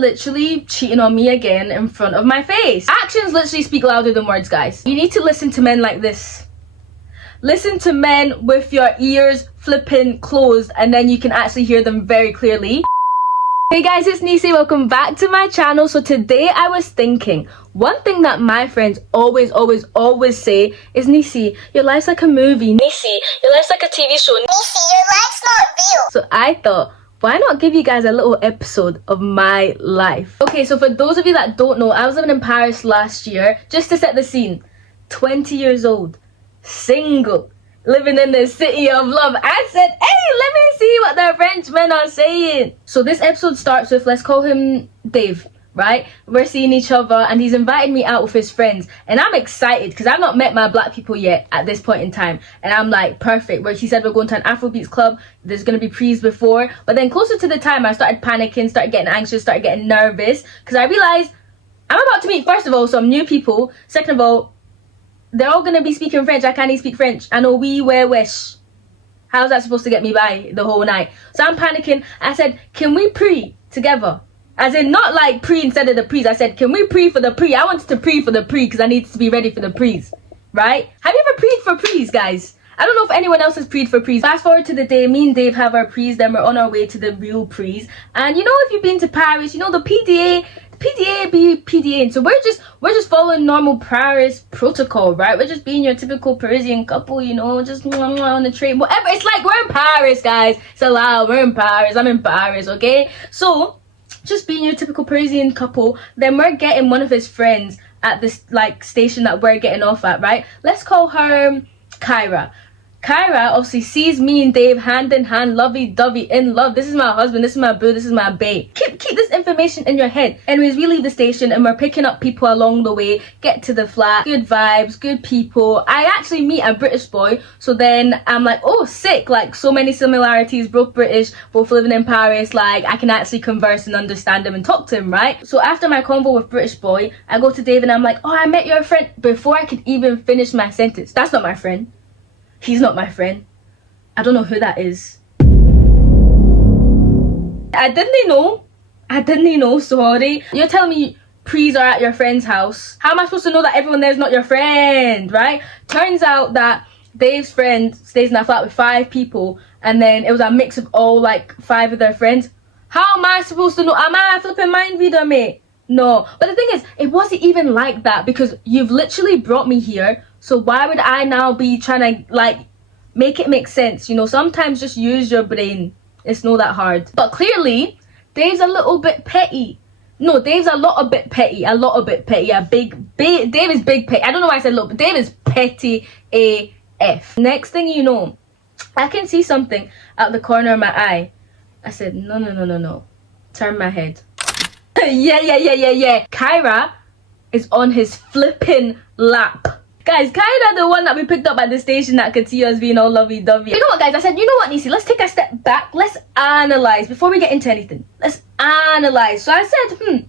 literally cheating on me again in front of my face. Actions literally speak louder than words, guys. You need to listen to men like this. Listen to men with your ears flipping closed, and then you can actually hear them very clearly. Hey guys, it's Nisi. Welcome back to my channel. So today I was thinking, one thing that my friends always say is, Nisi, your life's like a movie. Nisi, your life's like a TV show. Nisi, your life's not real. So I thought, why not give you guys a little episode of my life? Okay, so for those of you that don't know, I was living in Paris last year. Just to set the scene, 20 years old, single, living in the city of love. I said, hey, let me see what the Frenchmen are saying. So this episode starts with, let's call him Dave, right? We're seeing each other and he's invited me out with his friends, and I'm excited because I've not met my black people yet at this point in time, and I'm like, perfect. Where he said we're going to an Afrobeats club, there's going to be prees before, but then closer to the time I started panicking, started getting anxious, started getting nervous because I realized I'm about to meet, first of all, some new people. Second of all, they're all going to be speaking French. I can't even speak French. I know we wear wish. How's that supposed to get me by the whole night? So I'm panicking. I said, can we pre together? As in, not like pre instead of the prees. I said, can we pre for the pre? I wanted to pre for the pre because I needed to be ready for the prees, right? Have you ever preed for prees, guys? I don't know if anyone else has preed for prees. Fast forward to the day, me and Dave have our prees, then we're on our way to the real prees. And you know, if you've been to Paris, you know the PDA be PDA. So we're just following normal Paris protocol, right? We're just being your typical Parisian couple, you know, just on the train, whatever. It's like we're in Paris, guys. It's allowed. We're in Paris. I'm in Paris, okay? So just being your typical Parisian couple, then we're getting one of his friends at this like station that we're getting off at, right? Let's call her Kyra. Kyra obviously sees me and Dave hand in hand, lovey-dovey, in love. This is my husband, this is my boo, this is my bae. Keep this information in your head. Anyways, we leave the station and we're picking up people along the way, get to the flat, good vibes, good people. I actually meet a British boy, so then I'm like, oh, sick, like so many similarities, both British, both living in Paris, like I can actually converse and understand him and talk to him, right? So after my convo with British boy, I go to Dave and I'm like, oh, I met your friend. Before I could even finish my sentence, that's not my friend. He's not my friend. I don't know who that is. I didn't know, sorry. You're telling me prees are at your friend's house. How am I supposed to know that everyone there is not your friend, right? Turns out that Dave's friend stays in that flat with 5 people, and then it was a mix of all like 5 of their friends. How am I supposed to know? Am I a flipping mind reader, mate? No. But the thing is, it wasn't even like that because you've literally brought me here. So why would I now be trying to like make it make sense? You know, sometimes just use your brain. It's not that hard. But clearly, Dave's a little bit petty. No, Dave's a bit petty. Dave is big petty. I don't know why I said little, but Dave is petty AF. Next thing you know, I can see something out the corner of my eye. I said, no. Turn my head. yeah. Kyra is on his flipping lap. Guys, Kyra, the one that we picked up at the station that could see us being all lovey-dovey. You know what, guys? I said, you know what, Nisi? Let's take a step back. Let's analyze before we get into anything. Let's analyze. So I said,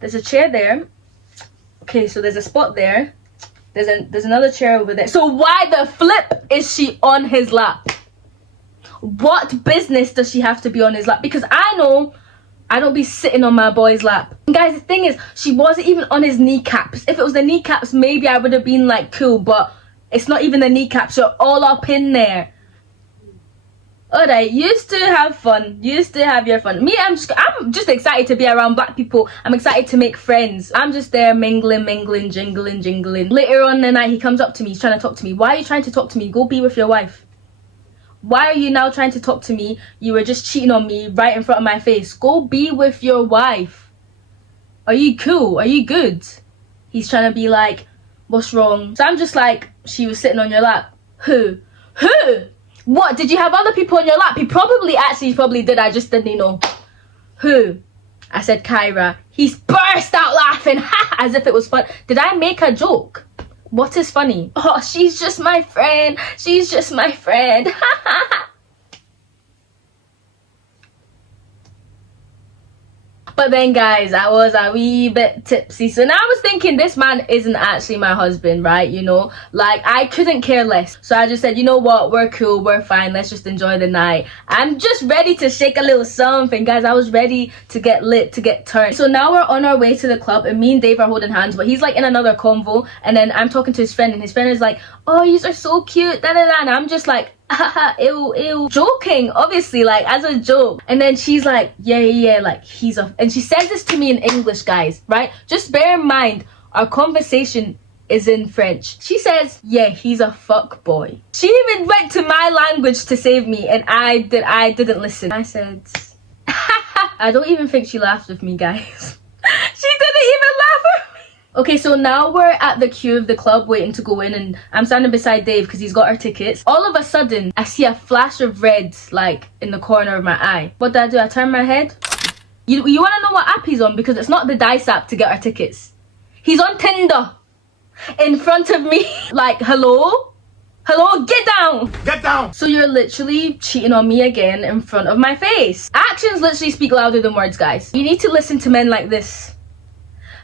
there's a chair there. Okay, so there's a spot there. There's another chair over there. So why the flip is she on his lap? What business does she have to be on his lap? Because I know I don't be sitting on my boy's lap. And guys, the thing is, she wasn't even on his kneecaps. If it was the kneecaps, maybe I would have been like, cool, but it's not even the kneecaps. You're all up in there. Alright, used to have fun. Used to have your fun. Me, I'm just excited to be around black people. I'm excited to make friends. I'm just there mingling, jingling. Later on in the night, he comes up to me. He's trying to talk to me. Why are you trying to talk to me? Go be with your wife. Why are you now trying to talk to me? You were just cheating on me right in front of my face. Go be with your wife. Are you cool? Are you good? He's trying to be like, what's wrong? So I'm just like, she was sitting on your lap. Who? What? Did you have other people on your lap? He probably did. I just didn't know. Who? I said, Kyra. He's burst out laughing as if it was fun. Did I make a joke? What is funny? Oh, she's just my friend. She's just my friend. But then guys, I was a wee bit tipsy, so now I was thinking this man isn't actually my husband, right? You know, like I couldn't care less. So I just said, you know what, we're cool, we're fine, let's just enjoy the night. I'm just ready to shake a little something, guys. I was ready to get lit, to get turned. So now we're on our way to the club, and me and Dave are holding hands, but he's like in another convo, and then I'm talking to his friend, and his friend is like, oh, you are so cute, da da da, and I'm just like, haha, ew, ew, joking, obviously, like as a joke. And then she's like, yeah, like he's a, and she says this to me in English, guys, right? Just bear in mind, our conversation is in French. She says, yeah, he's a fuck boy. She even went to my language to save me, and I didn't listen. I said, I don't even think she laughed with me, guys. She didn't even laugh at me. Okay, so now we're at the queue of the club waiting to go in, and I'm standing beside Dave because he's got our tickets. All of a sudden, I see a flash of red, like in the corner of my eye. What did I do? I turned my head. You want to know what app he's on? Because it's not the Dice app to get our tickets. He's on Tinder in front of me. Like, hello? Hello, get down! Get down! So you're literally cheating on me again in front of my face. Actions literally speak louder than words, guys. You need to listen to men like this.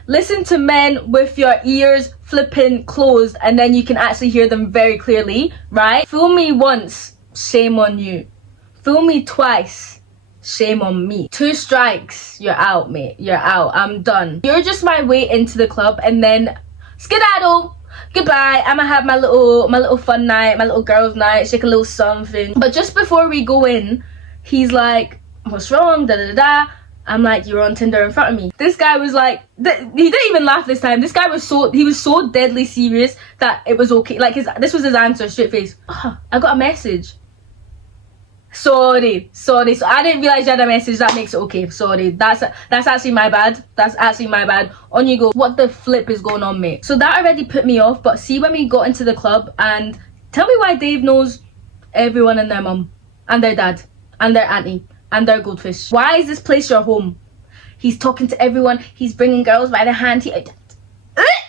Listen to men with your ears flipping closed, and then you can actually hear them very clearly, right? Fool me once, shame on you. Fool me twice, shame on me. 2 strikes, you're out, mate. You're out. I'm done. You're just my way into the club, and then skedaddle. Goodbye. I'ma have my little fun night, my little girls' night, shake a little something. But just before we go in, he's like, what's wrong? Da da da da. I'm like, you're on Tinder in front of me. This guy was like, he didn't even laugh this time. This guy was so deadly serious that it was okay. Like this was his answer, straight face. Oh, I got a message. Sorry. So I didn't realize you had a message. That makes it okay. Sorry. That's actually my bad. That's actually my bad. On you go. What the flip is going on, mate? So that already put me off. But see, when we got into the club, and tell me why Dave knows everyone and their mum and their dad and their auntie and their goldfish. Why is this place your home? He's talking to everyone. He's bringing girls by the hand.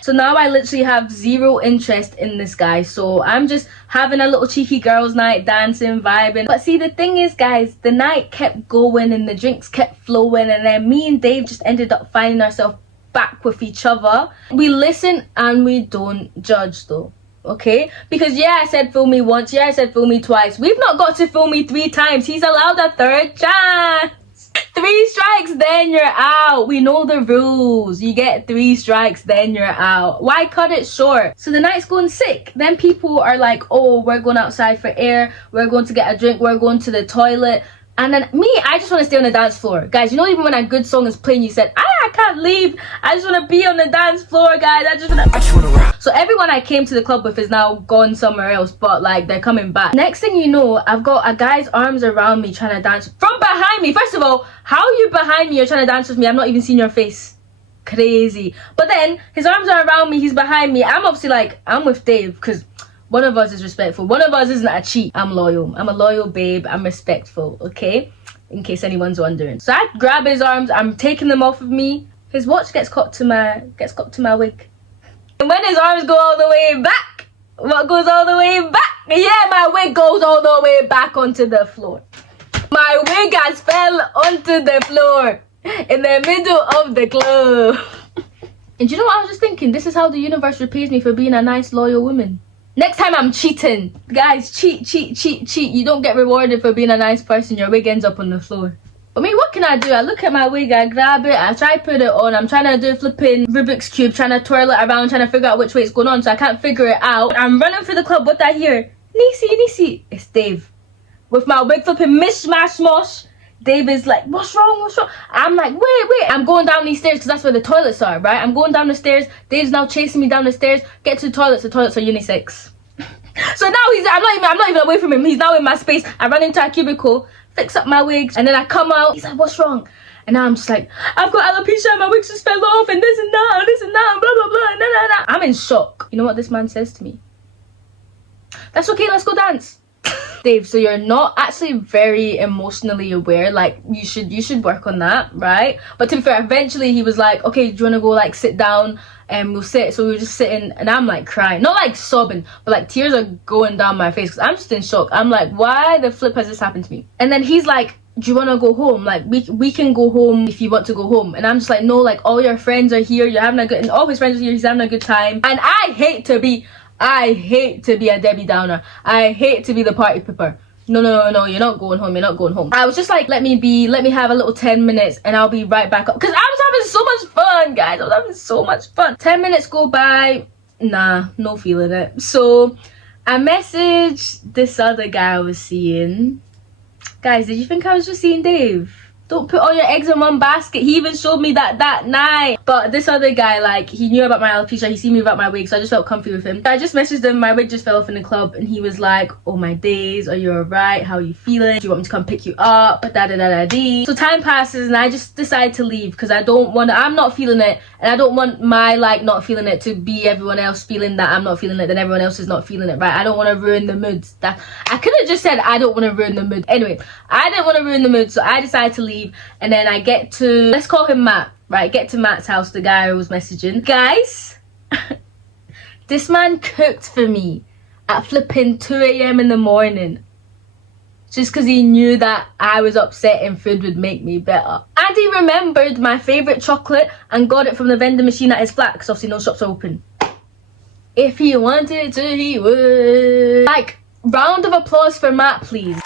So now I literally have zero interest in this guy. So I'm just having a little cheeky girls' night, dancing, vibing. But see, the thing is, guys, the night kept going and the drinks kept flowing. And then me and Dave just ended up finding ourselves back with each other. We listen and we don't judge, though. Okay, because yeah, I said fool me once, yeah, I said fool me twice. We've not got to fool me 3 times. He's allowed a 3rd chance. 3 strikes, then you're out. We know the rules. You get 3 strikes, then you're out. Why cut it short? So the night's going sick. Then people are like, oh, we're going outside for air, we're going to get a drink, we're going to the toilet. And then me, I just want to stay on the dance floor. Guys, you know, even when a good song is playing, you said, I can't leave. I just want to be on the dance floor, guys. I just want to rap. So everyone I came to the club with is now gone somewhere else, but like they're coming back. Next thing you know, I've got a guy's arms around me trying to dance from behind me. First of all, how are you behind me? You're trying to dance with me. I'm not even seeing your face. Crazy. But then his arms are around me. He's behind me. I'm obviously like, I'm with Dave because one of us is respectful. One of us isn't a cheat. I'm loyal. I'm a loyal babe. I'm respectful, okay? In case anyone's wondering. So I grab his arms. I'm taking them off of me. His watch gets caught to my wig. And when his arms go all the way back, what goes all the way back? Yeah, my wig goes all the way back onto the floor. My wig has fell onto the floor in the middle of the club. And you know what I was just thinking? This is how the universe repays me for being a nice, loyal woman. Next time I'm cheating. Guys, cheat. You don't get rewarded for being a nice person. Your wig ends up on the floor. I mean, what can I do? I look at my wig, I grab it, I try to put it on. I'm trying to do flipping Rubik's Cube, trying to twirl it around, trying to figure out which way it's going on, so I can't figure it out. I'm running through the club. What I hear? Nisi. It's Dave. With my wig flipping mishmash mosh. Dave is like, what's wrong? I'm like, wait. I'm going down these stairs because that's where the toilets are, right? I'm going down the stairs. Dave's now chasing me down the stairs. Get to the toilets. The toilets are unisex. So now I'm not even away from him. He's now in my space. I run into a cubicle, fix up my wigs, and then I come out. He's like, what's wrong? And now I'm just like, I've got alopecia and my wigs just fell off and this and that, and blah, blah, blah, and nah. I'm in shock. You know what this man says to me? That's okay, let's go dance. Dave, so you're not actually very emotionally aware. Like, you should work on that, right? But to be fair, eventually he was like, okay, do you want to go like sit down and we'll sit? So we were just sitting and I'm like crying, not like sobbing, but like tears are going down my face because I'm just in shock. I'm like, why the flip has this happened to me? And then he's like, do you want to go home? Like, we can go home if you want to go home. And I'm just like, no, like, all your friends are here, you're having a good, and all his friends are here, he's having a good time. And I hate to be a Debbie Downer. I hate to be the party pooper. No, you're not going home, you're not going home. I was just like, let me have a little 10 minutes and I'll be right back up. Because I was having so much fun, guys. I was having so much fun. 10 minutes go by, nah, no feeling it. So I messaged this other guy I was seeing. Guys, did you think I was just seeing Dave? Don't put all your eggs in one basket. He even showed me that night. But this other guy, like, he knew about my alopecia. He seen me about my wig, so I just felt comfy with him. I just messaged him. My wig just fell off in the club, and he was like, oh my days, are you alright? How are you feeling? Do you want me to come pick you up? Da-da-da-da-dee. So time passes, and I just decide to leave because I don't want to. I'm not feeling it, and I don't want my, like, not feeling it to be everyone else feeling that I'm not feeling it, then everyone else is not feeling it, right? I don't want to ruin the mood. That I could have just said I don't want to ruin the mood. Anyway, I didn't want to ruin the mood, so I decided to leave. And then I get to, let's call him Matt, right? Get to Matt's house, the guy I was messaging. Guys, this man cooked for me at flipping 2 a.m. in the morning. Just because he knew that I was upset and food would make me better. And he remembered my favourite chocolate and got it from the vending machine at his flat, because obviously no shops are open. If he wanted to, he would. Like, round of applause for Matt, please.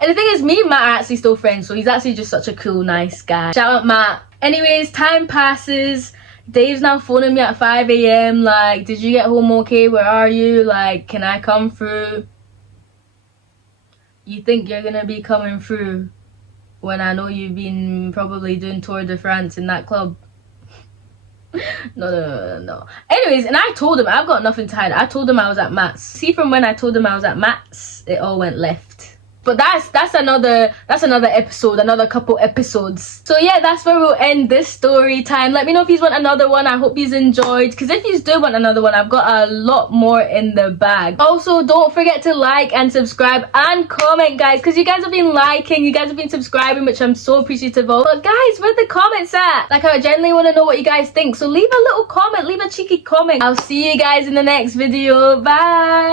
And the thing is, me and Matt are actually still friends, so he's actually just such a cool, nice guy. Shout out Matt. Anyways, time passes. Dave's now phoning me at 5 a.m. like, did you get home okay? Where are you? Like, can I come through? You think you're gonna be coming through when I know you've been probably doing Tour de France in that club? No. Anyways, and I told him, I've got nothing to hide. I told him I was at Matt's. See, from when I told him I was at Matt's, it all went left. But that's another episode, another couple episodes. So yeah, that's where we'll end this story time. Let me know if you want another one. I hope you enjoyed, because if you do want another one, I've got a lot more in the bag. Also, don't forget to like and subscribe and comment, guys, because you guys have been liking, you guys have been subscribing, which I'm so appreciative of. But guys, where the comments at? Like, I genuinely want to know what you guys think, so leave a little comment, leave a cheeky comment. I'll see you guys in the next video. Bye.